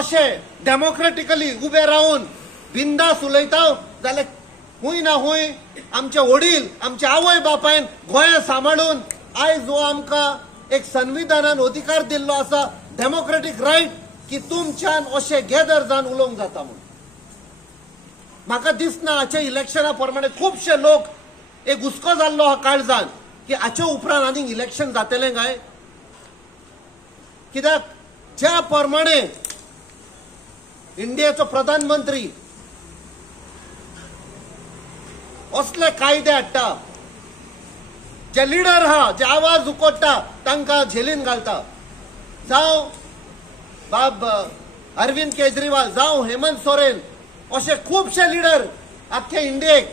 अशे डेमोक्रेटिकली उबे राहून बिंदास उलयता जाल्यार हुंय ना हुंय आमचे वडील आमचे आवय बापायन गोंय सांबाळून आयज हो आमकां एक संविधानान अधिकार दिल्लो आसा डेमोक्रेटिक रायट की तुमच्यान अशे गॅदर जावन उलोवंक जाता म्हणून म्हाका दिसना हाचे इलेक्शना प्रमाणे खुबशे लोक एक हुस्को जाल्लो हा काळजान की हाचे उपरांत आनीक इलेक्शन जातलें काय कित्याक ज्या प्रमाणे इंडियाचो प्रधानमंत्री असले कायदे हाडटा जे लिडर हा जे आवाज उकोडटा तांकां झेलीन घालता जावं बाब अरविंद केजरीवाल जावं हेमंत सोरेन अशे खुबशे लिडर आख्खे इंडियेक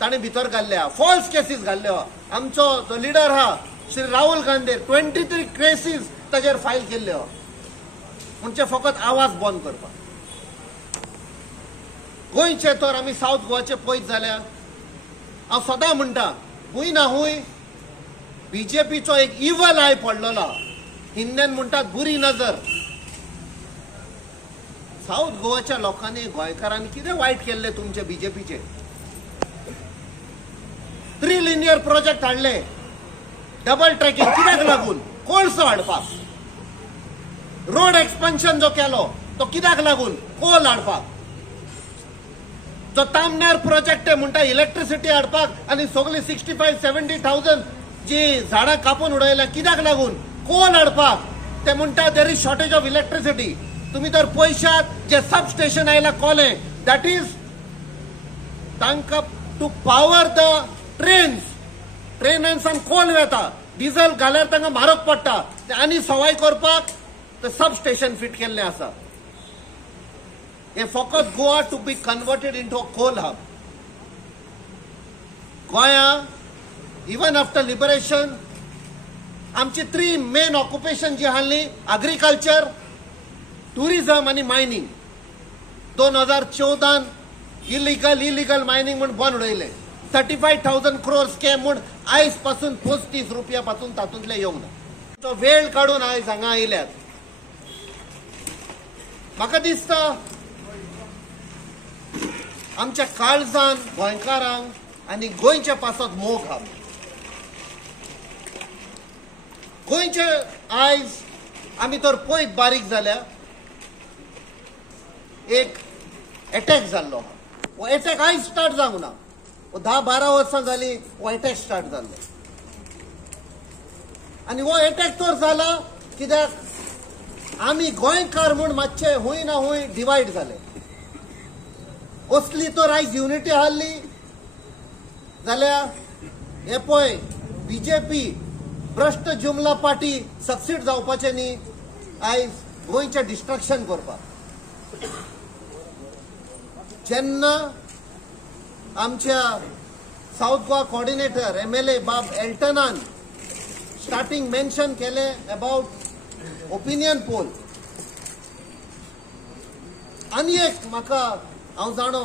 ताणें भितर घाल्ले हा फॉल्स केसीस घाल्ले हा आमचो जो लिडर हा श्री राहुल गांधी 23 केसीस ताजेर फायल केल्ले हा म्हणजे फकत आवाज बंद करपाक गोंयचे तर आमी साऊथ गोवाचे पयत जाल्यार हांव सदां म्हणटा हुंय ना हुंय बीजेपीचो एक इवल आय पडलेलो हिंदीन म्हणटात बुरी नजर साऊथ गोवाच्या लोकांनी गोंयकारांनी कितें वायट केल्ले तुमचे बीजेपीचे 3 लिनियर प्रोजेक्ट हाडले डबल ट्रॅकिंग कित्याक लागून कोळसो हाडपाक रोड एक्सपेन्शन जो केलो तो कित्याक लागून कोल हाडपाक जो तामनार प्रोजेक्ट म्हणटा इलेक्ट्रिसिटी हाडपाक आनी सगळी 65-70,000 जी झाडां कापून उडयल्या कित्याक लागून कोल हाडपाक ते म्हणटा there is shortage of electricity तुम्ही तर पयशात जे सब स्टेशन आयला कोले दॅट इज तांकां टू पावर द ट्रेन्सान कोल वेता डिझल घाल्यार तांकां म्हारग पडटा ते आनी सवाय करपाक ते सब स्टेशन फिट केल्लें आसा हे फकत Goa to be converted into a coal hub गोंया इवन आफ्टर लिबरेशन आमची 3 मेन ऑक्युपेशन जी आहली एग्रीकल्चर टुरिझम आणि मायनिंग 2014 इलिगल मायनिंग म्हणून बंद उडयले 35,000 crore स्कॅम म्हणून आयज पासून 35 रुपया पासून तातूंतले येवंक ना तो वेळ काढून आयज हांगा आयल्यात म्हाका दिसता आमच्या काळजान गोंयकारांक आनी गोंयच्या पासत मोग हा गोंयचे आयज आमी तर पयत बारीक जाल्या एक अटॅक जाल्लो हो अटॅक आयज स्टार्ट जावंक ना 10-12 वर्सां जाली हो अटॅक स्टार्ट जाल्लो आनी हो अटॅक तर जाला कित्याक आमी गोंयकार म्हूण मातशे हुंय ना हुंय डिवायड जाले असली तर आयज युनिटी आहली जाल्यार हे पळय बीजेपी भ्रष्ट जुमला पार्टी सक्सीड जावपाचें न्ही आयज गोंयचें डिस्ट्रक्शन करपाक जेन्ना आमच्या साऊथ गोवा कोऑर्डिनेटर MLA बाब एल्टनान स्टार्टिंग मेन्शन केले अबाउट ओपिनियन पोल आनी एक म्हाका हांव जाणो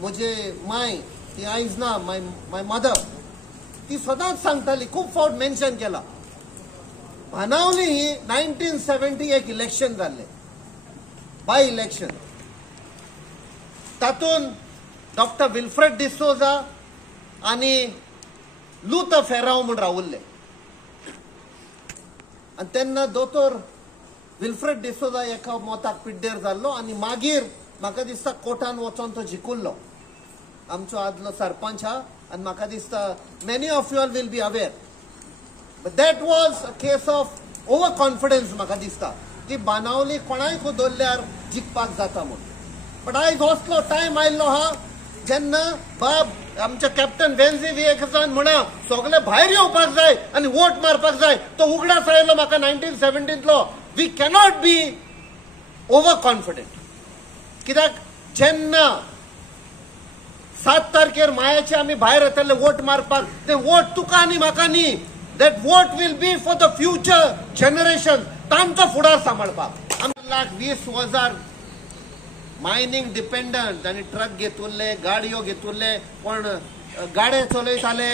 म्हजे माय ती आयज ना माय मदर ती सदांच सांगताली खूब फावट मेन्शन केला बाणावली ही 1970 एक इलेक्शन जाल्ले बाय इलेक्शन तातूंत डॉक्टर विल्फ्रेड डिसोजा आनी लुथर फेराव म्हूण रावुल्ले आनी तेन्ना दोतोर विल्फ्रेड डिसोजा एका मोताक पिड्डेर जाल्लो आनी मागीर म्हाका दिसता कोर्टान वचोन तो जिखुल्लो आमचो आदलो सरपंच हा आनी म्हाका दिसता many of you all will be aware but that was a case of over confidence म्हाका दिसता की बानावली कोणाय दवरल्यार जिखपाक जाता म्हूण बट आयज असलो टायम आयिल्लो हा जेन्ना बाब आमचे कॅप्टन वेन्झी विएकसान म्हणा सगळे भायर येवपाक जाय आनी वोट मारपाक जाय तो उगडास आयलो म्हाका 1917 we cannot be over confident कित्याक जेन्ना 7 तारखेर मायाचे आमी भायर येतले वोट मारपाक ते वोट तुका आनी म्हाका न्ही that vote will be for the future generation तांचो फुडार सांबाळपाक 1,20,000 मायनिंग डिपेंडंट आनी ट्रक घेतुल्ले गाडयो घेतुल्ले कोण गाडे चलयताले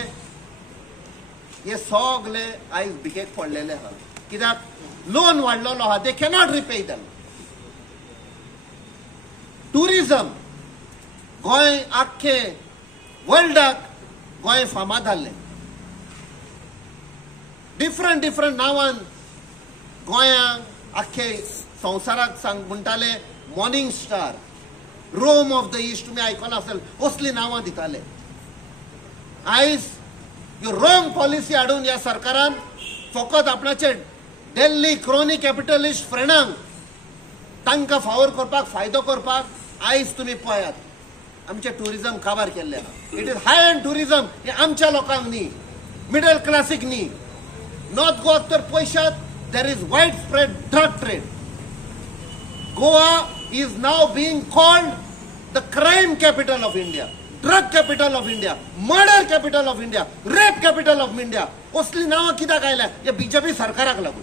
हे सगळे आयज भिकेक पडलेले आहा कित्याक लोन वाडलेलो आहा दे cannot repay them tourism Goa आख्खे वर्ल्डाक गोंय फामाद जाल्ले डिफरंट नांवान गोंयांक आख्खे संवसाराक सांग म्हणटाले morning star Rome of the east तुम्ही आयकला असेल असली नावां दिताले आयज ह्यो रॉंग पॉलिसी हाडून ह्या सरकारान फकत आपणाचे दिल्ली क्रोनी कॅपिटलिस्ट फ्रेंडांक तांकां फावोर करपाक फायदो करपाक आयज तुम्ही पळयात आमचे टुरिजम काबार केल्ले आहा it is hi end tourism हे आमच्या लोकांक न्ही मिडल क्लासीक न्ही नॉर्थ गोवाक तर पयशात there is wide spread drug trade Goa is now being called the crime capital of India, drug capital of India, murder capital of India, rape capital of India. असली नावां कित्याक आयल्या या BJP सरकाराक लागून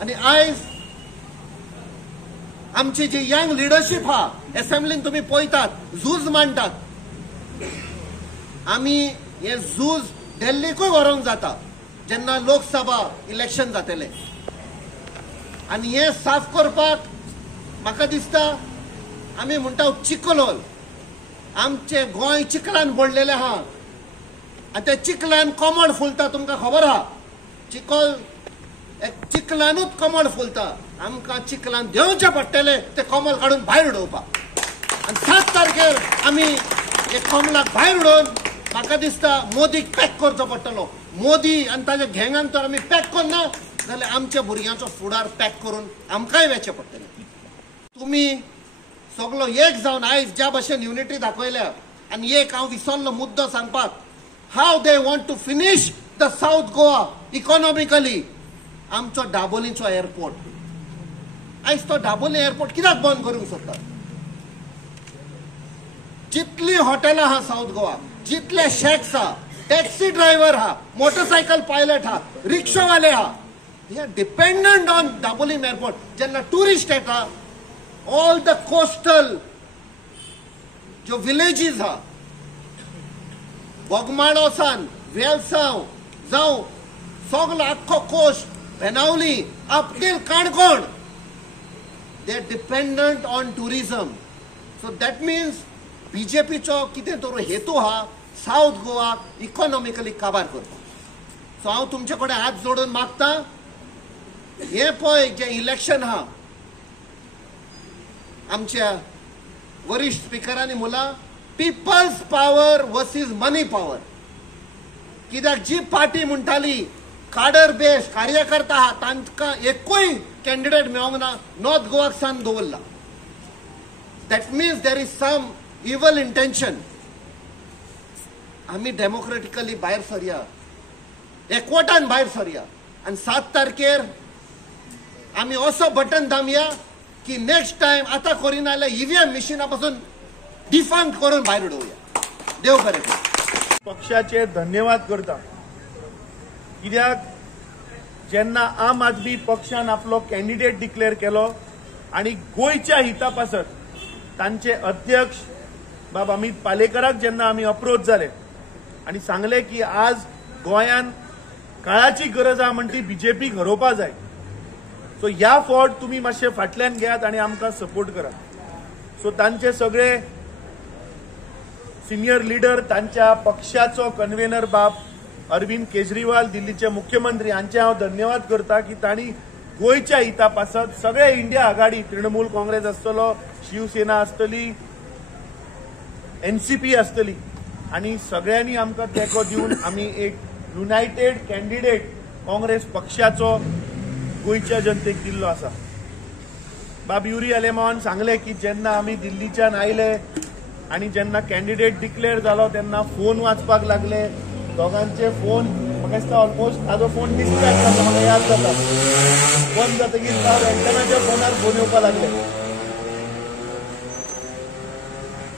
आनी आयज आमची जी यंग लिडरशीप हा असेंब्लीन तुम्ही पळयतात झूज मांडटात आमी हे झूज दिल्लीकूय व्हरोंक जाता जेन्ना लोकसभा इलेक्शन जातले आनी हे साफ करपाक म्हाका दिसता आमी म्हणटा चिखलोल आमचे गोंय चिखलान भरलेले आहा आनी त्या चिखलान कमळ फुलता तुमकां खबर आहा चिखलानूच कमळ फुलता आमकां चिखलान देंवचे पडटले ते कमळ काडून भायर उडोवपाक आनी 7 तारखेर आमी हे कमळाक भायर उडोवन म्हाका दिसता मोदीक पॅक करचो पडटलो मोदी आनी ताच्या गँगान तर आमी पॅक करना जाल्यार आमच्या भुरग्यांचो फुडार पॅक करून आमकांय वेचचें पडटलें तुमी सगळो एक जावन आयज ज्या भाशेन युनिटी दाखयल्या आनी एक हांव विसरलो मुद्दो सांगपाक how they want to finish the south Goa economically आमचो दाबोलीचो एअरपोर्ट आयज तो दाबोली एअरपोर्ट कित्याक बंद करूंक सोदतात जितली हॉटेलां आहा साउथ गोवा जितले शॅक्स आहा टॅक्सी ड्रायव्हर आहा मोटरसायकल पायलट आहा रिक्षावाले आहा they are dependent on Dabolim airport jenna tourist येता all the coastal जो villages ha बोगमाळो सान वेलसांव जावं सगळो आख्खो coast Benaulim up till Canacona they are dependent on tourism so that means बीजेपीचो कितें तर हेतू हा साउथ गोवा इकॉनॉमिकली काबार करपाक सो हांव तुमचे कडेन हात जोडून मागता हे पळय जे इलेक्शन हा आमच्या वरिष्ठ स्पिकरांनी म्हणला पीपल्स पॉवर वर्सेस मनी पॉवर कित्याक जी पार्टी म्हणटाली काडर बेस कार्यकर्ता आहा तांकां एकूय कॅन्डिडेट मेळोंक ना नॉर्थ गोवाक सान दवरला that means there is some evil intention आमी डेमोक्रेटिकली भायर सरया एकवटान भायर सरया आनी 7 तारखेर आमी असो बटन दामया की नेक्स्ट टाइम आता करिना जाल्यार ईव्हीएम मशीना पासून डिफंक्ट करून भायर उडोवया देव बरें पक्षाचे धन्यवाद करता कित्याक जेन्ना आम आदमी पक्षान आपलो कॅन्डिडेट डिक्लेअर केलो आणि गोयच्या हिता पासत तांचे अध्यक्ष बाब अमित पालेकराक जेन्ना आमी अप्रोच जाले आणि सांगले की आज गोंयान काळाची गरज आहा म्हणटी बीजेपी घरोवपा जाय सो ह्या फावट तुम्ही मातशे फाटल्यान घेयात आणि आमकां सपोर्ट करात सो तांचे सगळे सिनियर लीडर, तांच्या पक्षाचो कन्व्हेनर बाब अरविंद केजरीवाल, दिल्लीचे मुख्यमंत्री हांचे हांव धन्यवाद करता की तांणी गोयच्या हिता पासत सगळे इंडिया आघाडी, तृणमूल काँग्रेस आसतलो, शिवसेना आसतली, एनसीपी आसतली, आणि सगळ्यांनी आमकां तेंको दिवन आमी एक युनायटेड कॅन्डिडेट काँग्रेस पक्षाचो गोयच्या जनतेक दिल्लो आसा. बाब युरी आलेमान सांगले की जेन्ना आमी दिल्लीच्यान आयले आणि जेन्ना कॅन्डिडेट डिक्लेअर जालो तेन्ना फोन वाचपाक लागले. दोगांचे फोन म्हाका दिसता ऑलमोस्ट ताजो फोन डिस्कनेक्ट जाता, म्हाका याद जाता. बंद जातकीर हांव एंटनाच्या फोनार फोन येवपाक लागले.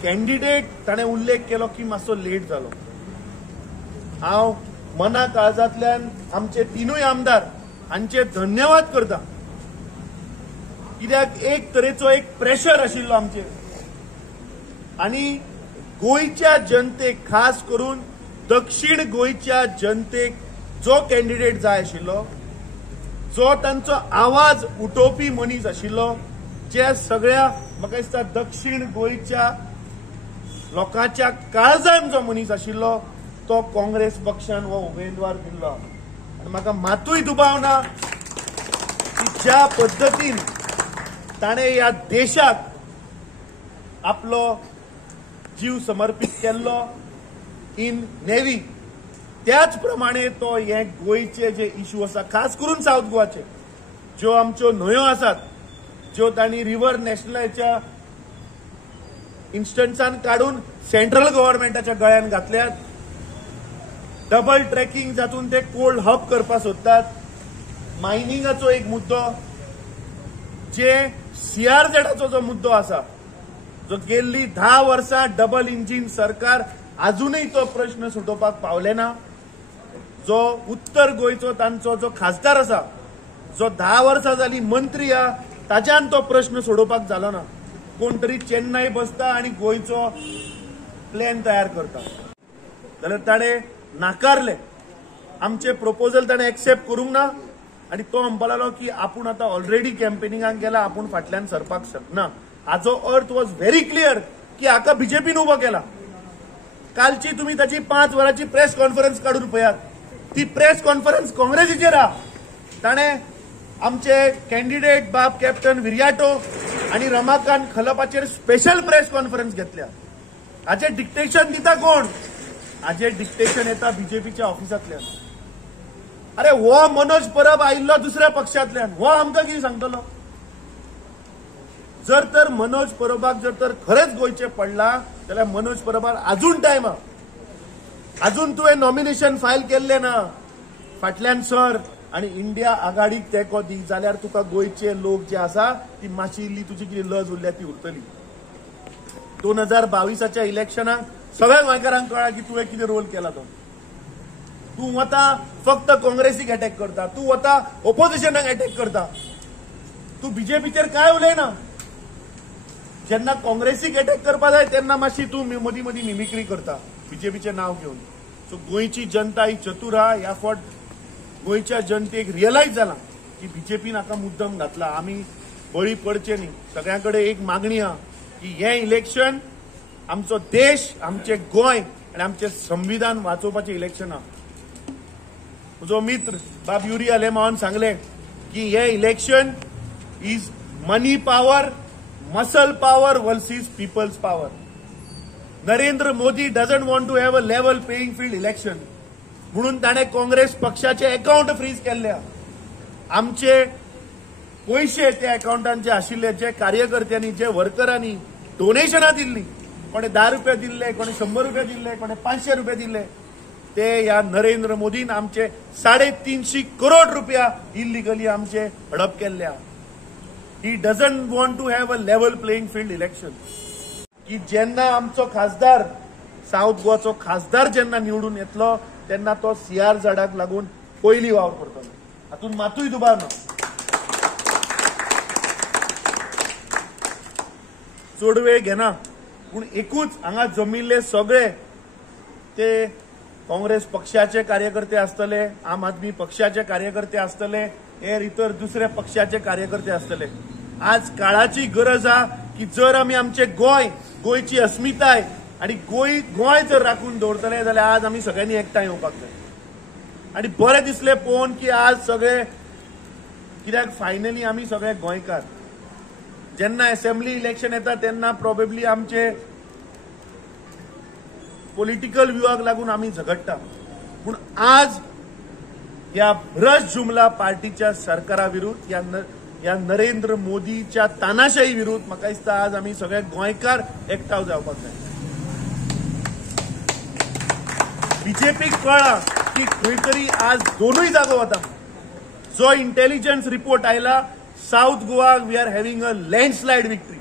कॅन्डिडेट ताणें उल्लेख केलो की मातसो लेट जालो. हांव मना काळजांतल्यान आमचे तिनूय आमदार हांचे धन्यवाद करता, कित्याक एक तरेचो एक प्रेशर आशिल्लो आमचेर, आणि गोयच्या जनतेक, खास करून दक्षिण गोयच्या जनतेक जो कॅन्डिडेट जाय आशिल्लो, जो तांचो आवाज उठोवपी मनीस आशिल्लो, जे सगळ्या म्हाका दिसता दक्षिण गोयच्या लोकांच्या काळजान जो मनीस आशिल्लो, तो काँग्रेस पक्षान हो उमेदवार दिल्लो. आनी म्हाका मातूय दुबाव ना की ज्या पद्दतीन ताणें ह्या देशाक आपलो जीव समर्पित केल्लो इन नेव्ही, त्याच प्रमाणे तो हे गोयचे जे इश्यू आसा, खास करून साऊथ गोवाचे ज्यो आमच्यो न्हंयो आसात, ज्यो तांणी रिव्हर नॅशनलाच्या इन्स्टन्सान काढून सेंट्रल गव्हर्नमेंटाच्या गळ्यान घातल्यात. डबल ट्रॅकिंग जातून ते कोल्ड हब करपाक सोदतात. मायनिंगाचो एक मुद्दो, जे CRZाचो जो मुद्दो आसा, जो गेल्ली 10 वर्सां डबल इंजिन सरकार अजूनही तो प्रश्न सुटोवपाक पावले ना. जो उत्तर गोयचो तांचो जो खासदार आसा, जो 10 वर्सां जाली मंत्री हा, ताच्यान तो प्रश्न सोडोवपाक जालो ना. कोण तरी चेन्नई बसता आणि गोयचो प्लॅन तयार करता. जाल्यार ताणें नाकारले. आमचे प्रपोजल ताणें एक्सेप्ट करूंक ना, आणि तो म्हणपाक लागलो की आपूण आतां ऑलरेडी कॅम्पेनिंगाक गेला, आपूण फाटल्यान सरपाक शकना. हाचो अर्थ वॉज व्हेरी क्लियर की हाका बीजेपीन उबो केला. कालची तुम्ही ताची 5 वरांची प्रेस कॉन्फरन्स काढून पळयात. ती प्रेस कॉन्फरन्स काँग्रेसीचेर हा. ताणें आमचे कॅन्डिडेट बाब कॅप्टन विर्याटो आणि रमाकांत खलपाचेर स्पेशल प्रेस कॉन्फरन्स घेतल्या. हाचे डिक्टेशन दिता कोण? हाचे डिक्टेशन येता बीजेपीच्या ऑफिसांतल्यान. अरे हो मनोज परब आयिल्लो दुसऱ्या पक्षांतल्यान, हो आमकां कितें सांगतलो? जर तर मनोज परबाक जर तर खरेंच गोयचे पडला, जाल्यार मनोज परबार अजून टायम हा. अजून तुवें नॉमिनेशन फायल केल्लें ना. फाटल्यान सर आणि इंडिया आघाडीक तेंको दी, जाल्यार तुका गोयचे लोक जे आसा ती मातशी इल्ली तुजी कितें लज उरल्या ती उरतली. 2022च्या इलेक्शनाक सगळ्या गोंयकारांक कळ्ळा की तुवें कितें रोल केला तो. तूं वता फक्त काँग्रेसीक अटॅक करता, तूं वता ऑपोजिशनाक अटॅक करता, तूं बीजेपीचेर काय उलयना. जेन्ना काँग्रेसीक अटॅक करपा जाय तेन्ना मातशी तूं मदीं मदीं मिमिक्री करता बीजेपीचें नांव घेवन. सो गोंयची जनता ही चतूर हा. ह्या फावट गोंयच्या जनतेक रियलायज जालां की बीजेपीन हाका मुद्दम घातला. आमी बळी पडचे न्ही. सगळ्यां कडेन एक मागणी हा की हें इलेक्शन आमचो देश, आमचें गोंय आनी आमचें संविधान वाचोवपाचें इलेक्शन हा. म्हजो मित्र बाब युरी आलेमान सांगले की हे election is money power, muscle power versus people's power. Narendra Modi doesn't want to have a level playing field election, म्हणून ताणें काँग्रेस पक्षाचे अकाउंट फ्रीज केल्ले. आमचे पैसे त्या अकाउंटांचे आशिल्ले, जे कार्यकर्त्यांनी, जे वर्करांनी डोनेशनां दिल्ली, कोणे 10 रुपया दिल्ले, कोणे 100 रुपया दिल्ले, कोणे 500 रुपया दिल्ले, ते ह्या नरेंद्र मोदीन आमचे 350 करोड रुपया इलिगली आमचे हडप केल्ल्या. He doesn't want to have a level playing field election. की जेन्ना आमचो खासदार, साऊथ गोवाचो खासदार जेन्ना निवडून येतलो तेन्ना तो CRZाक लागून पयली वावर करतलो. हातून मातूय दुबाव ना. चड वेळ घेना, पूण एकूच हांगा जमिल्ले सगळे ते काँग्रेस पक्षाचे कार्यकर्ते आसतले, आम आदमी पक्षाचे कार्यकर्ते आसतले, हेर इतर दुसऱ्या पक्षाचे कार्यकर्ते आसतले. आज काळाची गरज हा की जर आमी आमचे गोयची अस्मिताय आणि गोय जर राखून दवरतले जाल्यार आज आमी सगळ्यांनी एकठांय येवपाक जाय. आणि बरें दिसलें पळोवन की आज सगळे कित्याक फायनली आमी सगळे गोंयकार जेन्ना असेंब्ली इलेक्शन येता तेन्ना प्रोबेबली आमचे पॉलिटिकल व्ह्यूआक लागून आमी झगडटा, पूण आज या भ्रष्ट जुमला पार्टीच्या सरकारा विरुद्ध या नरेंद्र मोदीच्या तानाशाही विरुद्ध म्हाका दिसता आज आमी सगळे गोंयकार एकठांय जावपाक जाय. बीजेपीक कळ्ळां की खंय तरी आज दोनूय जागो वता. जो इंटेलिजन्स रिपोर्ट आयला south Goa we are having a landslide victory.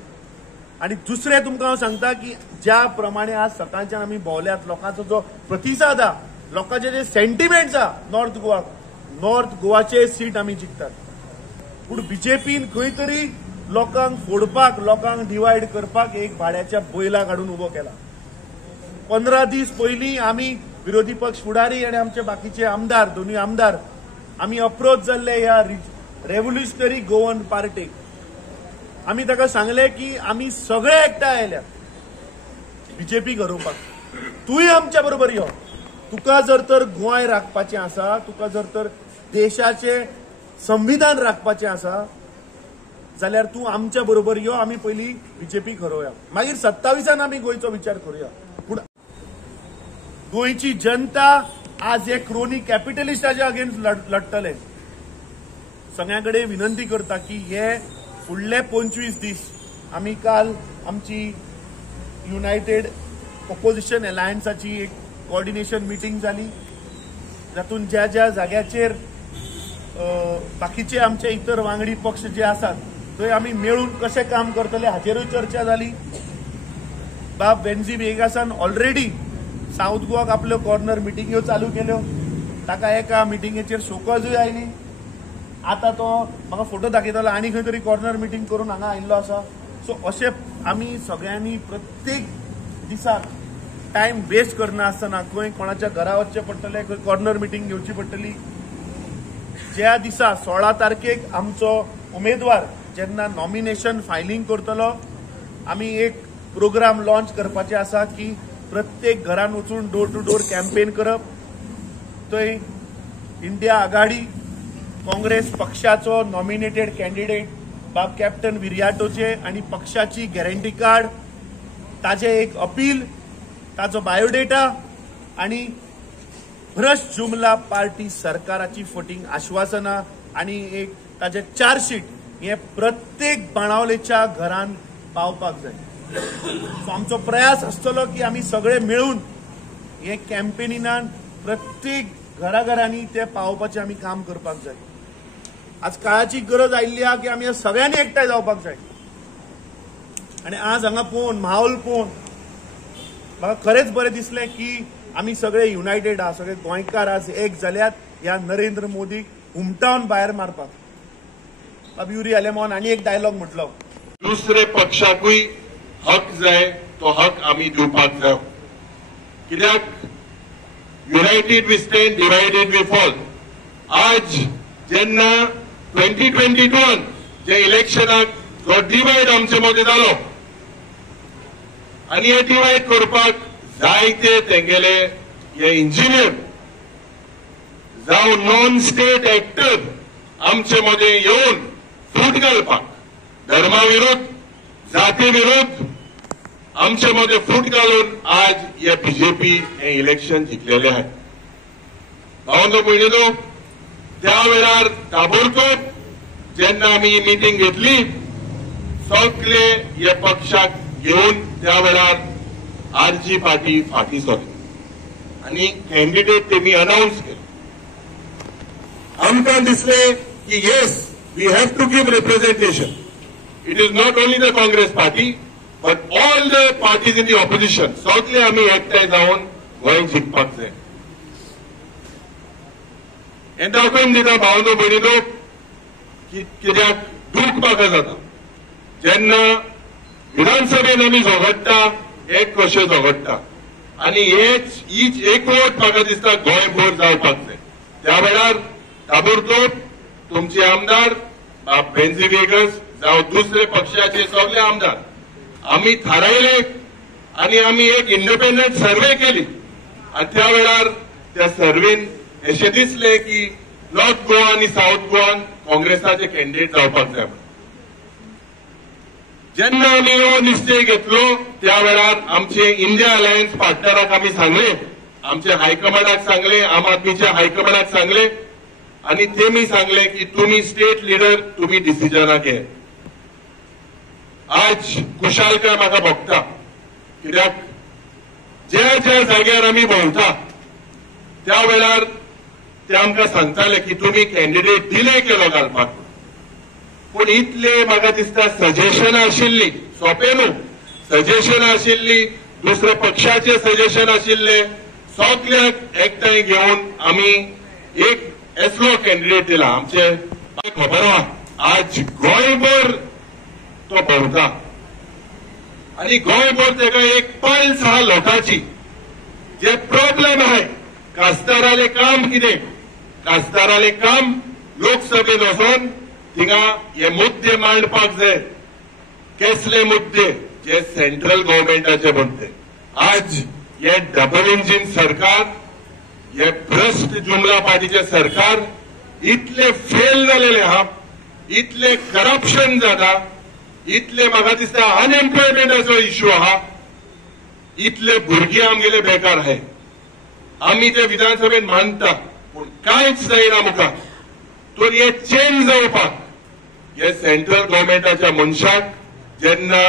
आणि दुसरे तुमकां हांव सांगता की ज्या प्रमाणे आज सकाळच्यान आमी भोवल्यात लोकांचो जो प्रतिसाद आहा, लोकांचे जे सेंटिमेंट्स आहा नॉर्थ गोवाचे सीट आमी जिखतात. पूण बीजेपीन खंय तरी लोकांक फोडपाक लोकांक डिवायड करपाक एक भाड्याच्या बैला काडून उबो केला. 15 दीस पयलीं आमी विरोधी पक्ष फुडारी आणि आमचे बाकीचे आमदार दोन्ही आमदार आमी अप्रोच जाल्ले ह्या रेव्होल्युशनरी गोवन पार्टीक. आमी ताका सांगले की आमी सगळे एकठांय आयल्या बीजेपी घडोवपाक. तूंय आमच्या बरोबर यो. तुका जर तर गोंय राखपाचें आसा, तुका जर तर देशाचे संविधान राखपाचें आसा जाल्यार तूं आमच्या बरोबर यो. आमी पयलीं बीजेपी घडोवया, मागीर 27 आमी गोंयचो विचार करूया. पूण गोंयची जनता आज हे क्रोनी कॅपिटलिस्टाच्या अगेन्स्ट लढटले. सगळ्यांकडे विनंती करता की हे फुडले 25 दीस आमी काल आमची युनायटेड ऑपोजिशन अलायन्साची एक कोऑर्डिनेशन मीटिंग जाली, जातून ज्या ज्या जाग्याचेर बाकीचे आमचे इतर वांगडी पक्ष जे आसात थंय आमी मेळून कशें काम करतले हाचेरूय चर्चा जाली. बाब बेन्झी वेगासान ऑलरेडी साउथ गोवाक आपल्यो कॉर्नर मिटिंग्यो चालू केल्यो. ताका एका मिटिंगेचेर शोकजूय आयली. आता तो म्हाका फोटो दाखयतालो आनी खंय तरी कॉर्नर मिटिंग करून हांगा आयिल्लो आसा. सो अशें आमी सगळ्यांनी प्रत्येक दिसाक टायम वेस्ट करनासतना खंय कोणाच्या घरा वचचें पडटलें, खंय कॉर्नर मिटिंग घेवची पडटली. ज्या दिसा 16 तारखेक आमचो उमेदवार जेन्ना नॉमिनेशन फायलिंग करतलो, आमी एक प्रोग्राम लॉन्च करपाचे आसा की प्रत्येक घरान वचून डोर टू डोर कॅम्पेन करप. थंय इंडिया आघाडी काँग्रेस पक्षाचो नॉमिनेटेड कॅन्डिडेट बाब कॅप्टन विरियाटोचे आणि पक्षाची गॅरंटी कार्ड, ताजे एक अपील, ताचो बायोडेटा आणि भ्रष्ट जुमला पार्टी सरकाराची फटींग आश्वासनां आणि एक ताजे चार्जशीट हे प्रत्येक बाणावलेच्या घरान पावपाक जाय. सो आमचो प्रयास आसतलो की आमी सगळे मेळून हे कॅम्पेनिनान प्रत्येक घराघरांनी ते पावोवपाचें आमी काम करपाक जाय. आज काळाची गरज आयिल्ली आहा की आमी सगळ्यांनी एकठांय जावपाक जाय. आणि आज हांगा पळोवन माहोल पळोवन म्हाका खरेंच बरें दिसलें की आमी सगळे युनायटेड आहा, सगळे गोंयकार आज एक जाल्यात ह्या नरेंद्र मोदीक हुमटावन भायर मारपाक. बाब युरी आलेमोन आनी एक डायलॉग म्हटलो, दुसरे पक्षाकूय हक जाय तो हक आमी दिवपाक जाय. कित्याक united we stand, divided we fall. आज जेन्ना 2022 जे इलेक्शनाक जो डिवायड आमचे मदीं जालो आनी हे डिवायड करपाक जायते तेंगेले हे इंजिनियर जावं नॉन स्टेट एक्टर आमचे मदीं येवन फूट घालपाक, धर्मा विरुद्ध, जाती विरुद्ध आमचे मदीं फूट घालून आज हे बीजेपी हे इलेक्शन जिखलेले आहे. भावंडो भयणीनो, त्या वेळार ताबडतोब जेन्ना आमी ही मिटींग घेतली सगळे हे पक्षाक घेवन त्या वेळार आरजी पार्टी फाटी सरली आणि कॅन्डिडेट तेमी अनाउन्स केले. आमकां दिसले की yes we have to give representation. It is not only the Congress party but all the parties in the opposition. सगळे आमी एकठांय जावन गोंय जिखपाक जाय. हे दाखोवन दिता भावनो भयणीनो कित्याक दूख म्हाका जाता जेन्ना विधानसभेन आमी झगडटा एक कशें झगडटा आनी हीच एकवट म्हाका दिसता गोंयभर जावपाक जाय. त्या वेळार ताबडतोब तुमचे आमदार बेन्झी वेगस जावं दुसरे पक्षाचे सगळे आमदार आम्ही थारायले आणि आम्ही एक इंडिपेंडंट सर्वे केली आणि त्या वेळार त्या सर्वेन अशें दिसले की नॉर्थ गोवा आणि साऊथ गोवान काँग्रेसाचे कॅन्डिडेट जावपाक जाय. जेन्ना आम्ही हो निश्चय घेतलो त्या वेळार आमचे इंडिया अलायन्स पार्टनराक आम्ही सांगले, आमच्या हायकमांडाक सांगले, आम आदमीच्या हायकमांडाक सांगले आणि तेमी सांगले की तुम्ही स्टेट लिडर तुम्ही डिसिजनाक घे. आज कुशालकाय म्हाका भोगता, कित्याक ज्या ज्या जाग्यार आमी भोंवता त्या वेळार ते आमकां सांगताले की तुम्ही कॅन्डिडेट डिले केलो घालपाक, पूण इतले म्हाका दिसता सजेशनां आशिल्ली, सोंपें न्हू, सजेशनां आशिल्ली, दुसऱ्या पक्षाचे सजेशन आशिल्ले, सगळ्याक एकठांय घेवन आमी एक असलो कॅन्डिडेट दिला. आमचे खबर आहा आज गोंयभर तो भोंवता आणि गोंयभर तेका एक पल्स आहा लोकांची. जे प्रॉब्लेम आहे कास्ताराले काम कितें, कास्ताराले काम लोकसभेत वचून थिंगा हे मुद्दे मांडपाक जाय. कसले मुद्दे? जे सेंट्रल गव्हर्मेंटाचे मुद्दे. आज हे डबल इंजिन सरकार, हे भ्रष्ट जुमला पार्टीचे सरकार इतले फेल झालेले आहा, इतले करप्शन जाता, इतले म्हाका दिसता अनएम्प्लॉयमेंटाचो इश्यू आहा, इतले भुरगे आमगेले बेकार आहाय. आमी ते विधानसभेत मांडटा पूण कांयच जायना मुखार. तर हे चेंज जावपाक हे सेंट्रल गव्हर्मेंटाच्या मनशाक, जेन्ना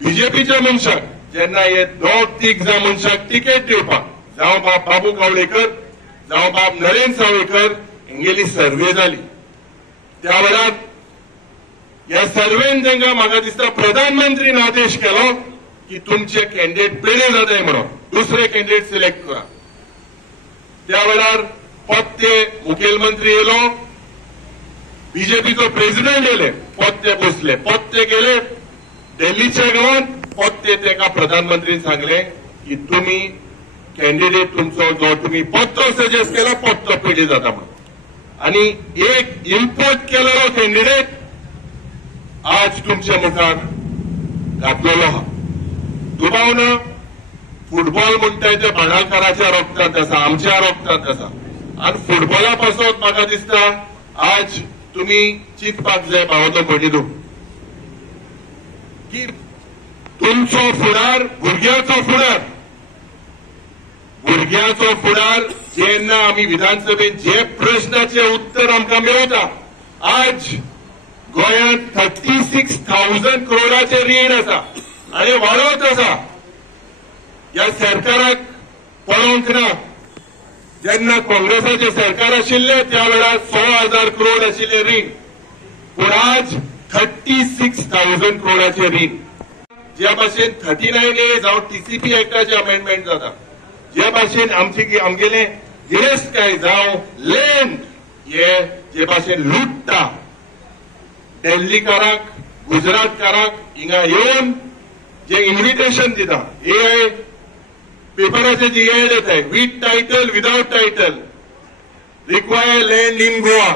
बीजेपीच्या मनशाक, जेन्ना हे दोग तीग जाण मनशाक तिकेट दिवपाक, जावं बाब बाबू कावळेकर, जावं बाब नरेंद्र सावयकर हेंगेली सर्वे जाली, त्या वेळार ह्या सर्वेन तांकां म्हाका दिसता प्रधानमंत्रीन आदेश केलो की तुमचे कॅन्डिडेट पेडे जाताय म्हणून दुसरे कॅन्डिडेट सिलेक्ट करा. त्या वेळार पत्ते मुखेलमंत्री येलो, बीजेपीचो प्रेसिडेंट येले, पत्ते बसले, पत्ते गेले दिल्लीच्या गांवांत, पत्ते ताका प्रधानमंत्रीन सांगले की तुम्ही कॅन्डिडेट तुमचो जो तुम्ही पत्तो सजेस्ट केला पत्तो पेडे जाता म्हणून. आणि एक इम्पोर्ट केलेलो कॅन्डिडेट आज तुमच्या मुखार घातलेलो आहा. दुबावना फुटबॉल म्हणटाय ते बाणाळकाराच्या रोगतांत आसा, आमच्या रोगतांत आसा. आणि फुटबॉला पासून म्हाका दिसता आज तुम्ही चिंतपाक जाय भावतो पडिलो की तुमचो फुडार भुरग्याचो फुडार, भुरग्याचो फुडार. जेन्ना आमी विधानसभेत जे प्रश्नाचे उत्तर आमकां मेळटा, आज गोंयांत 36,000 करोडाचे रीण आसा आणि वाडत आसा. ह्या सरकाराक पळोवंक ना. जेन्ना काँग्रेसाचे सरकार आशिल्ले त्या वेळार 16,000 करोड आशिल्ले रीण, पूण आज 36,000 करोडाचे रीण. ज्या भाशेन 39A जावं TCP एक्टाचे अमेंडमेंट जाता, ज्या भाशेन आमगेले गिरेस्तकाय जावं लँड हे जे भाशेन लुटता, दिल्लीकाराक गुजरातकाराक हिंगा येवन जे इन्व्हिटेशन दिता, हे पेपराचे जी एड येताय with title without title, require land in Goa,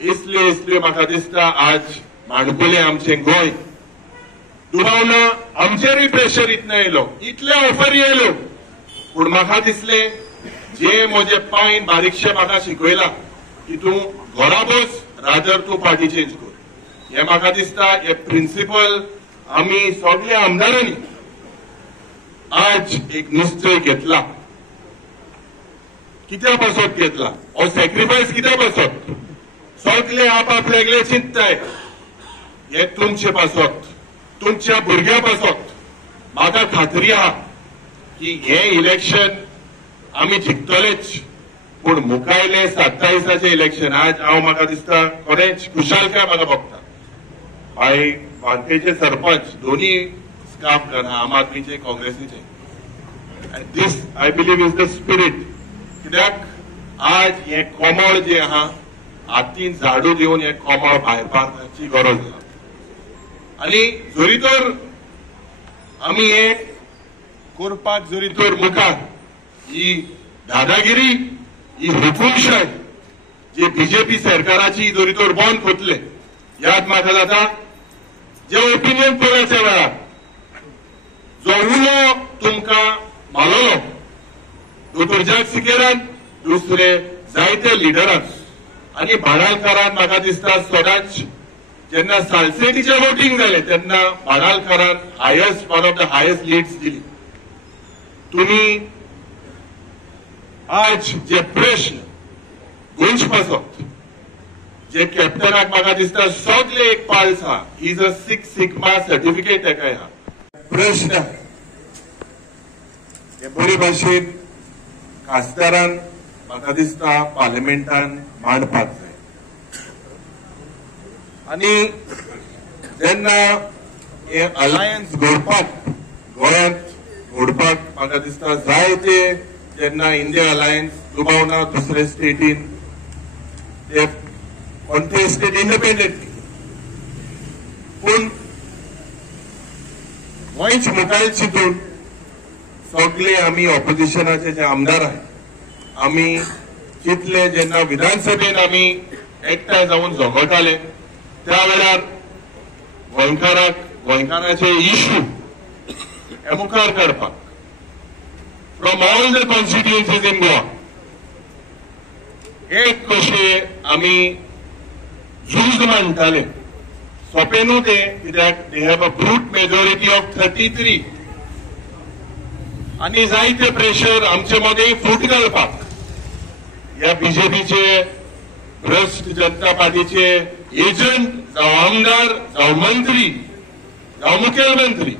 इसले म्हाका दिसता आज माणकुले आमचे गोंय. दुबावना आमचेरूय प्रेशर इतले येयलो, इतले ऑफर येयल्यो, पूण म्हाका दिसले जे म्हजे पायन बारीकशे म्हाका शिकयला की तूं घरा बस रादर तूं पार्टी चेंज कर. हे म्हाका दिसता हे प्रिन्सिपल आमी सगळ्या आमदारांनी आज एक निश्चय घेतला. कित्या पासत घेतला हो सॅक्रिफायस कित्या पासत? सगळे आपापल्यागले चिंतताय हे तुमचे पासत, तुमच्या भुरग्या पासत. म्हाका खात्री आहा की हे इलेक्शन आमी जिखतलेच, पूण मुखायले 27 इलेक्शन आज हांव म्हाका दिसता खरेंच खुशालकाय म्हाका भोगता. बांकेचे सरपंच दोन्ही स्काफ करा, आम आदमीचे काँग्रेसीचे. This I believe is the spirit. कित्याक आज हे कोमळ जे आहा हातीन झाडू दिवन हे कोमळ भायर पाडपाची गरज आहा. आणि जरी तर आमी हे करपाक जरी तर मुखार ही दादागिरी, ही हुकूमशाही जी बीजेपी सरकाराची जरी तर बंद करतले, याद म्हाका जाता जे ओपिनियन पोलाच्या वेळार जो उलो तुमकां मारलो दोतोर जग सिकेरान दुसरे जायते लिडरांक आनी बाणालकारान म्हाका दिसता सदांच जेन्ना सालसेटीचें वोटिंग जालें तेन्ना बाणालकारान highest one of the highest leads दिली. तुम्ही आज जे प्रश्न गोंयच पासत जे कॅप्टनाक म्हाका दिसता सगळे एक पाल्स आहा इज अ 6 सिग्मा सर्टिफिकेट ताका आहा. प्रश्न हे बरे भाशेन खासदारान म्हाका दिसता पार्लिमेंटान मांडपाक जाय आनी जेन्ना हे अलायन्स घडपाक गोंयांत घडपाक म्हाका दिसता जायते जेन्ना इंडिया अलायन्स दुबावना दुसरे स्टेटीन ते कॉन्टेस्टेड इंडिपेंडेंटली पूण गोंयच मुखार चिंतून सगळे आमी ऑपोजिशनाचे जे आमदार आहात आमी चिंतले जेन्ना विधानसभेन आमी एकठांय जावन झगडटाले त्या वेळार गोंयकाराचे इश्यू हे मुखार काडपाक from all the constituencies in Goa एक कशे आमी झूज मांडटाले सोंपें न्हू तें कित्याक they have a brute majority of 33 आनी जायते प्रेशर आमचे मदें फूट घालपाक ह्या बीजेपीचे भ्रष्ट जनता पार्टीचे एजंट जावं आमदार जावं मंत्री जावं मुखेलमंत्री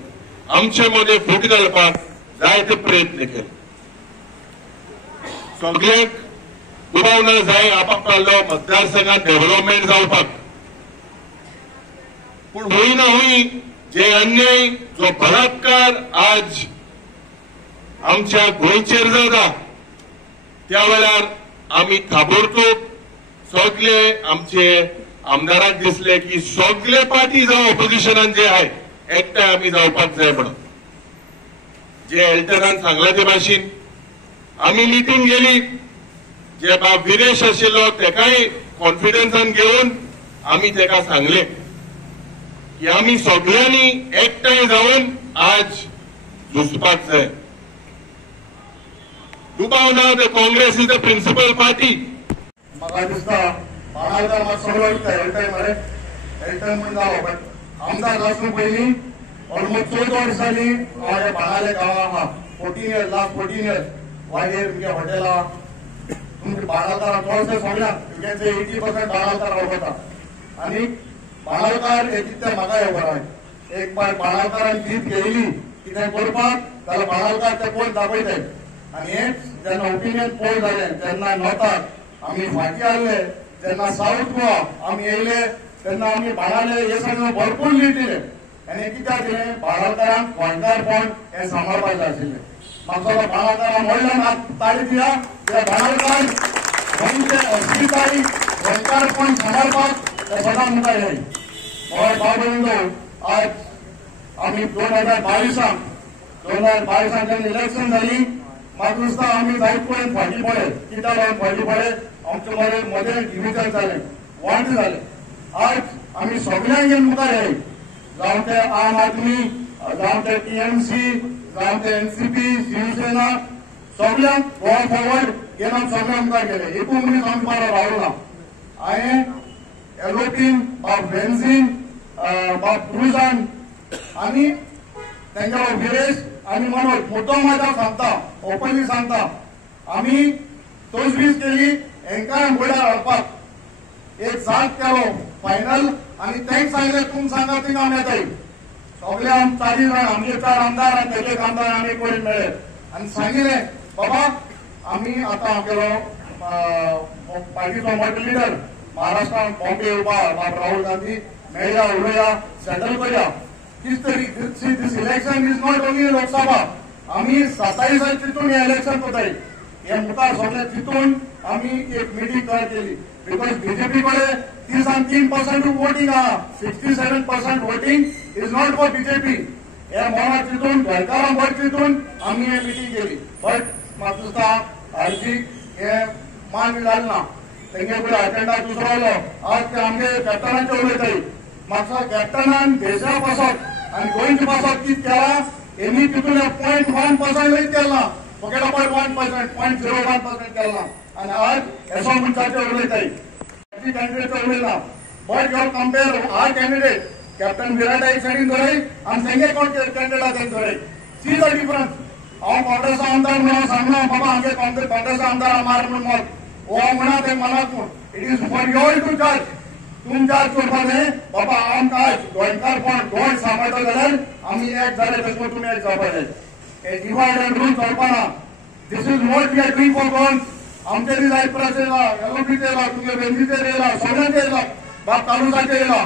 आमचे मदें फूट घालपाक जायते प्रयत्न केले. सगळ्यांक दुबावना जाय आपापलो मतदारसंघात डेव्हलपमेंट जावपाक पूण हुंय ना हुंय जे अन्याय जो बलात्कार आज आमच्या गोंयचेर जाता त्या वेळार आमी ताबडतोब सगळे आमचे आमदाराक दिसले की सगळे पार्टी जावं ऑपोजिशनान जे आहे एकठांय आमी जावपाक जाय म्हणून जे एल्टरान सांगला ते भाशेन आमी मिटींग गेली जे बाब विरेश आशिल्लो तेकाय कॉन्फिडन्सान घेवन आमी तेका सांगले की आमी सगळ्यांनी एकठांय जावन आज झुजपाक जाय. दुबावना the Congress is the principal party. म्हाका दिसता बाणालकार मात सगळो एलटायम एलटायम म्हण जावं बट आमदार आसून पयलीं ऑलमोस्ट 14 वर्सांनी हांव बाणाले गांवां आहा 14 इयर्स लास्ट 14 इयर्स वागेर तुमगे हॉटेलां तुमगे बाणालकार चडशे सगळ्यांक तुगे 80% बाणालकार वळखता आनी बाणालकार हे कितें म्हाका हे बरं एक पाय बाणालकारान जीत घेयली कितें करपाक जाल्यार बाणालकार ते पोल दाखयताय आनी हेच जेन्ना ओपिनियन पोल जालें जेन्ना नॉर्थाक आमी फाटीं आसले जेन्ना साऊथ गोवा आमी येयले तेन्ना आमी बाणाले हे सगळें भरपूर लीड दिले आनी कित्याक दिलें बाणालकारांक गोंयकारपण हें सांबाळपाक जाय आशिल्लें. म्हाका सगळो बाणालकारांक व्हडल्यान ताळी दिया कित्याक बाणालकार गोंयचे अस्मिताय गोंयकारपण सांबाळपाक ते सदां मुखार येयले. हय भाव भयणींनो आज आमी 2022 जेन्ना इलेक्शन जाली म्हाका दिसता आमी जायत पर्यंत फाटीं पडले कित्याक लागून फाटीं पडले आमचे मदें डिविजन जालें वांट जालें. आज आमी सगळ्यांक घेवन मुखार येयले जावं ते आम आदमी जावं ते टीएमसी जावं ते एनसीपी शिवसेना सगळ्यांक गोवा फॉरवर्ड घेवन आमी सगळ्यांक मुखार गेले. एकूण मनीस आमचे बारा रावलो ना. हांवें एलोपीन बाब बेन्झीन बाब क्रुजान आनी तेंच्या विरेश आनी मनोज मुद्दम माझा सांगता ओपनली सांगता आमी तजवीज केली हेंकां फुडें हाडपाक एक जात केलो फायनल आनी तेंक सांगलें तुम सांगा थिंग आमी येताय सगळे आम 4 जाण आमचे 4 आमदार आनी तेले आमदार आमी कडेन मेळ्ळे आनी सांगिल्लें बाबा आमी आतां आमगेलो पार्टीचो मोठो लिडर महाराष्ट्रान बॉम्बे येवपा बाब राहुल गांधी मेळया उलया सेटल करया किस तरी दिस election is not only Lok Sabha आमी 27 चिंतून हे इलेक्शन कोताय हे मुखार सगळे चिंतून आमी एक मिटींग तयार केली बिकॉज बीजेपी कडेन 3% वोटिंग आहा 67% voting is not for BJP हे मनात चिंतून गोंयकारां बरें चिंतून आमी हे मिटींग केली बट म्हाका दिसता हार्दिक हे मान जालें ना तेंगे फुडें अटेंडा दुसरो आयलो आज ते आमगे कॅप्टनाचे उलयताय म्हाका कॅप्टनान देशा पासत आनी गोंयच्या पासत कितें केला यांनी तितून 0.1% केला फकत 1%, 0.01% केला आणि आज एसो मनशाचे उलयताय कॅन्डिडेट उलयला but you compare our candidate captain Viriato एक सायडीन धरय आनी तेंगे कोण कॅन्डिडेट आहा तें धरय सी द डिफरन्स हांव काँग्रेसा आमदार म्हणून सांगना बाबा आमगे काँग्रेसा आमदार आमार म्हणून मत हो म्हणा ते मनात it is for your to जज तुम जज करपा न्ही बाबा आमकां आज गोंयकार कोण गोंय सांबाळटा जाल्यार आमी एक जाले तशें तुमी एक जावपा जाय हे डिवायड अँड रूल चलपाना this is what we are doing for Goan आमचेरी जाय प्रेस येयला एलओपीचे येयला तुमगे वेंदीचेर येयला सगळ्यांचेर येयला बाब तालुकाचेर येयला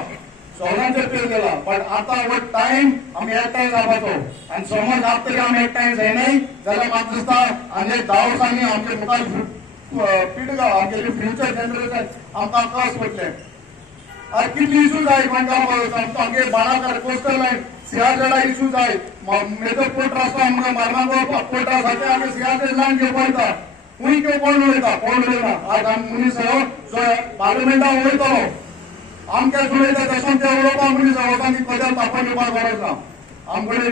सगळ्यांचेर पेर गेला बट आतां हो टायम आमी एकठांय जावपाचो आनी समज आता तरी आमी एकठांय जायनाय जाल्यार म्हाका दिसता आनी 10 वर्सांनी आमचे मुखार पिढगा आमगेली फ्युचर जनरेशन आमकां कस पडटलें कितली इश्यू जाय गोंयकार आमगे बाणाकार कोस्टल लायन सियारगडा इश्यू जाय मेजर पोर्ट रस्तो आमकां मारगांव पोर्ट रस्त्याचे आमी सियारगड लायन घेवपा येता खूंय कोण उलयता कोण उलयना आज आमी मनीस जो पार्लमेंटान उलयतलो आमकां उलयता तशें ते उलोवपा मनीस वतांनी कदेल तापोवन येवपाक गरज ना आमकडे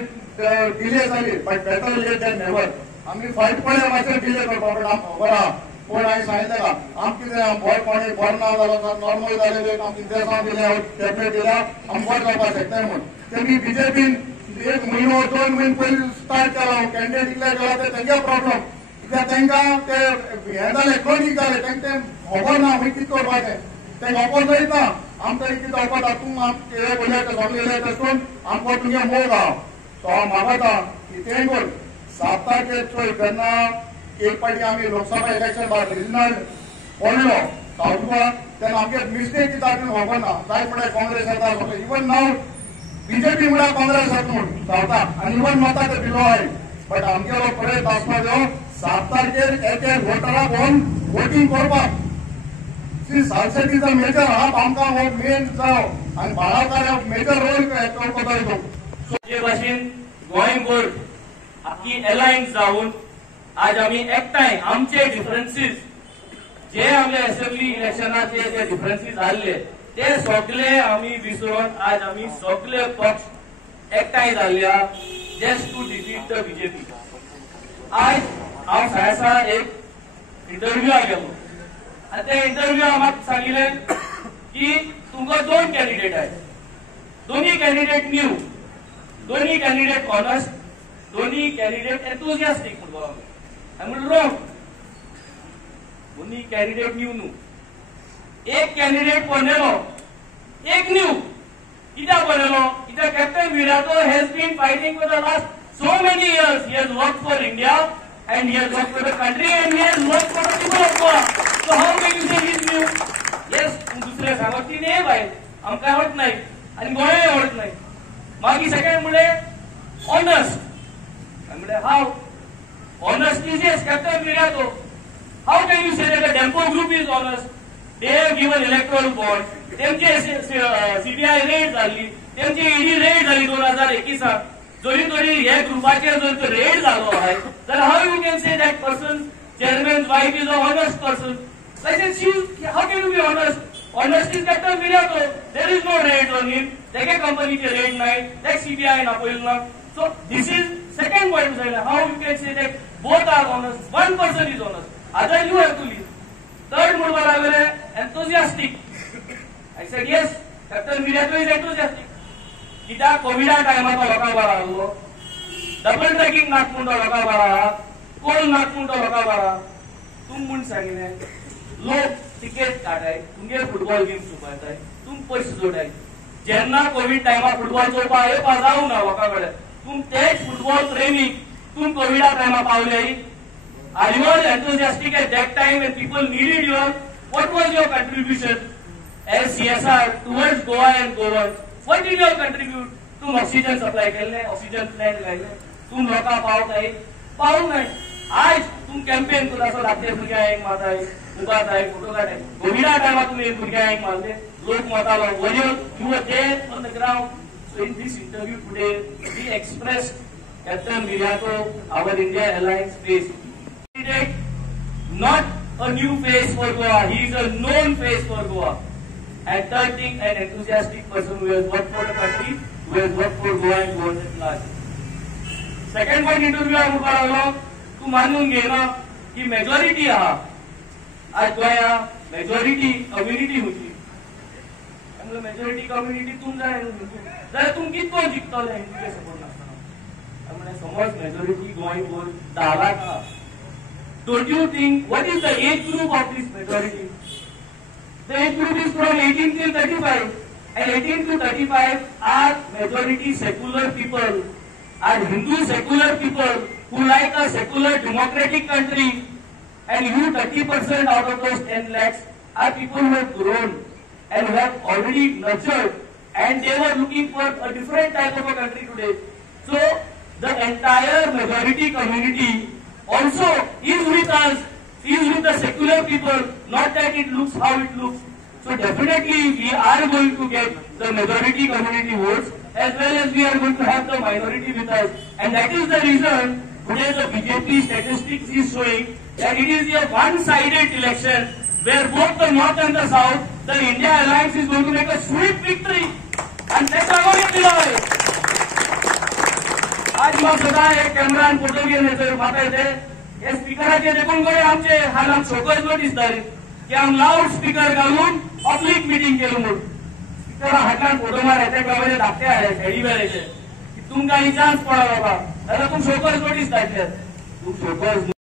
डिले जाली but better late than never आमी फायट पडले मातशें डिले करपा बट आमकां खबर आहा पण हांवें सांगितलें का आमकां कितें भोय कोणें बरो ना जालो नॉर्मल जालें आमकां इंतेसां दिल्या टॅबलेट दिल्या आमी बरें जावपाक शकनाय म्हूण तेमी बीजेपीन 1 म्हयनो 2 म्हयने पयलीं स्टार्ट केला कॅन्डिडेट डिक्लेअर केला ते तेंगे प्रॉब्लम कित्याक तांकां ते हें जालें कणीक जालें तांकां तें खबर ना मागीर कितें करपाचें तें ऑपोज जायना आमकां कितें जावपाक तूं आमकां उलयता सगळें उलयता तशें करून आमकां तुगे मोग आहा सो हांव मागता की तें कर 7 तारखेर चोय तेन्ना एक पाटी आमी लोकसभा इलेक्शन भायर रिजनल पडलो सावथ गोवा तेन्ना आमगे मिस्टेक कितें आमी खबर ना जाय म्हळ्यार काँग्रेस येता इवन नाव बीजेपी म्हळ्यार काँग्रेस येता म्हूण सावथाक आनी इवन मतां ते बिलो आय बट आमगेलो पळयत आसपा जाय 7 तारखेर एक वोटराक व्हरून वोटींग करपाक see Salcette is a major half आमकां हो मेन जाव आनी बाळाकार मेजर रोल करपा जाय तो जे भाशेन गोंयभर आख्खी एलायन्स जावन आज आमी एकठांय आमचे डिफरन्सीस जे आमच्या असेंब्ली इलेक्शनाचे जे डिफरन्सीस जाल्ले ते सगळे आमी विसरून आज आमी सगळे पक्ष एकठांय जाल्ल्या just to defeat the BJP आज हांव सायसा एक इंटरव्यूआ गेलो आनी त्या इंटरव्यूआ म्हाका सांगिल्लें की तुमकां 2 कॅन्डिडेट आहेत दोन्ही कॅन्डिडेट न्यू दोन्ही कॅन्डिडेट ऑनस्ट दोन्ही कॅन्डिडेट एंथुजियास्टिक म्हणलो आमी म्हणलो रॉंग दोन्ही कॅन्डिडेट न्यू एक कॅन्डिडेट पोनेलो एक न्यू कित्याक पोनेलो कित्याक captain Viriato has been fighting for the last so many years he has work for India and he has worked for the country and he has worked for the people of Goa. So how can you say he is new? Yes, दुसरे सांगत ती नाही bye आमकां आवडत नाही आणि गोंय आवडत नाही मागीर सेकंड म्हणले ऑनस्ट म्हणले how honest is yes captain Viriato how can you say that the Dempo group is honest they have given electoral bond तेमचे सीबीआय रेड जाल्ली तेमची ईडी रेड जाली 2021 जरी तरी हे ग्रुपाचेर जर रेड जालो आहे तर how you can say that person chairman wife is a honest person how can you be honest honest is captain Viriato there is no raid on him तेगे कंपनीचे रेड नाही तेक सीबीआय नापयलो ना so this is second point जायला how you can say that both are honest one person is honest other you have to leave third म्हणून लागले enthusiastic I said yes captain विराटो is enthusiastic कित्याक कोविडा टायमार तो लोकांक बरो आहलो डबल ट्रॅकिंग नाक म्हूण तो लोकांक बरो आहा कोल नाक म्हूण तो लोकांक बरो आहा तुम म्हूण सांगिल्लें लोक तिकेट काडाय तुमगे फुटबॉल गेम चोवपाय तुम पयशे जोडाय जेन्ना कोविड टायमार फुटबॉल चोवपा येवपा जावं ना लोकां कडेन तुम तेच फुटबॉल प्रेमीक तुम कोविडा टायमार पावले are you are enthusiastic at that time when people needed you what was your contribution as CSR towards Goa and Goans what did you contribute तुम ऑक्सिजन सप्लाय केले ऑक्सिजन प्लांट घाले तुम लोकांक पावताय पावूंक नाय आज तुम कॅम्पेन करता धाकटे भुरग्यांक मारताय उबा जाय फोटो काढाय कोविडा टायमार तुम्ही भुरग्यांक मारले लोक मारतालो वर you were there on the ground so in this interview today we express captain Viriato our India alliance face not a new face for Goa he is a known face for Goa and third thing, an enthusiastic person who has worked for the country, who has worked for Goa and Goa at large. Second point interview म्हणपाक लागलो तूं मानून घेना की majority आहा आज गोंया majority community Ho Chi majority community तुम जाय जाल्यार तुम कितको जिखतले तुजे सपोर्ट नासतना समज मेजॉरिटी गोंय 10 लाख आहा. Don't you think, what is the age group of this majority? The age group is from 18 till 35. And 18 to 35 are majority secular people, are Hindu secular people who like a secular democratic country. And you 30% out of those 10 lakhs are people who have grown and who have already nurtured and they were looking for a different type of a country today. So the entire majority community also is with us, is with the secular people, not that it looks how it looks. So definitely we are going to get the majority community votes as well as we are going to have the minority with us. And that is the reason today the BJP statistics is showing that it is a one-sided election where both the north and the south, the India Alliance is going to make a sweep victory. And that's how it is. आज मग सदा एक camera आणि photo घेऊन येतोय म्हाका येते हे स्पीकराचे देखून गोय आमचे हाल आम शोकस लो दिसताले की आम लाऊड स्पीकर घालून पब्लिक मीटिंग केलो म्हणून स्पीकर हातान फोटो मारे ते गावाचे धाकटे आले खेडी वेळेचे की तुमकां ही चान्स पडा बाबा जाल्यार तुम शोकस लो दिसताले तुम शोकस